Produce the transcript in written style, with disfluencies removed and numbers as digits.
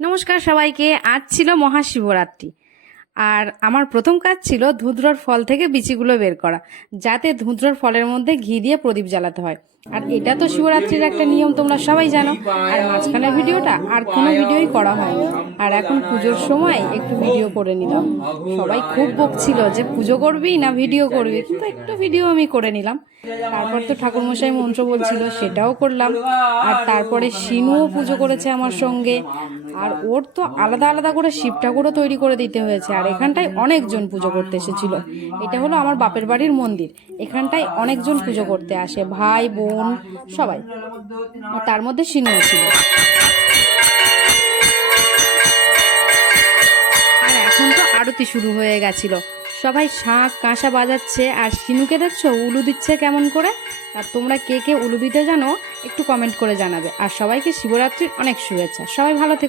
নমস্কার সবাইকে। আজ ছিল মহাশিবরাত্রি, আর আমার প্রথম কাজ ছিল ধুতরোর ফল থেকে বিচিগুলো বের করা, যাতে ধুতরোর ফলের মধ্যে ঘি দিয়ে প্রদীপ জ্বালাতে হয়। আর এটা তো শিবরাত্রির একটা নিয়ম, তোমরা সবাই জানো। আর মাঝখানের ভিডিওটা আর কোনো ভিডিওই করা হয়নি, আর এখন পুজোর সময় একটু ভিডিও করে নিলাম। সবাই খুব বকছিল যে পুজো করবি না ভিডিও করবি, কিন্তু একটু ভিডিও আমি করে নিলাম। তারপর তো ঠাকুরমশাই মন্ত্র বলছিল, সেটাও করলাম। আর তারপরে শিনুও পুজো করেছে আমার সঙ্গে, আর ওর তো আলাদা আলাদা করে শিব ঠাকুরও তৈরি করে দিতে হয়েছে। আর এখানটায় অনেকজন পুজো করতে এসেছিল। এটা হলো আমার বাপের বাড়ির মন্দির, এখানটায় অনেকজন পুজো করতে আসে, ভাই বোন সবাই। আর তার মধ্যে শিনুও ছিল। আর এখন তো আরতি শুরু হয়ে গেছিল, সবাই শাঁখ কাঁসা বাজাচ্ছে, আর শিনুকে দেখছো উলু দিচ্ছে কেমন করে। আর তোমরা কে কে উলু দিতে জানো একটু কমেন্ট করে জানাবে। আর সবাইকে শিবরাত্রির অনেক শুভেচ্ছা। সবাই ভালো থেকো।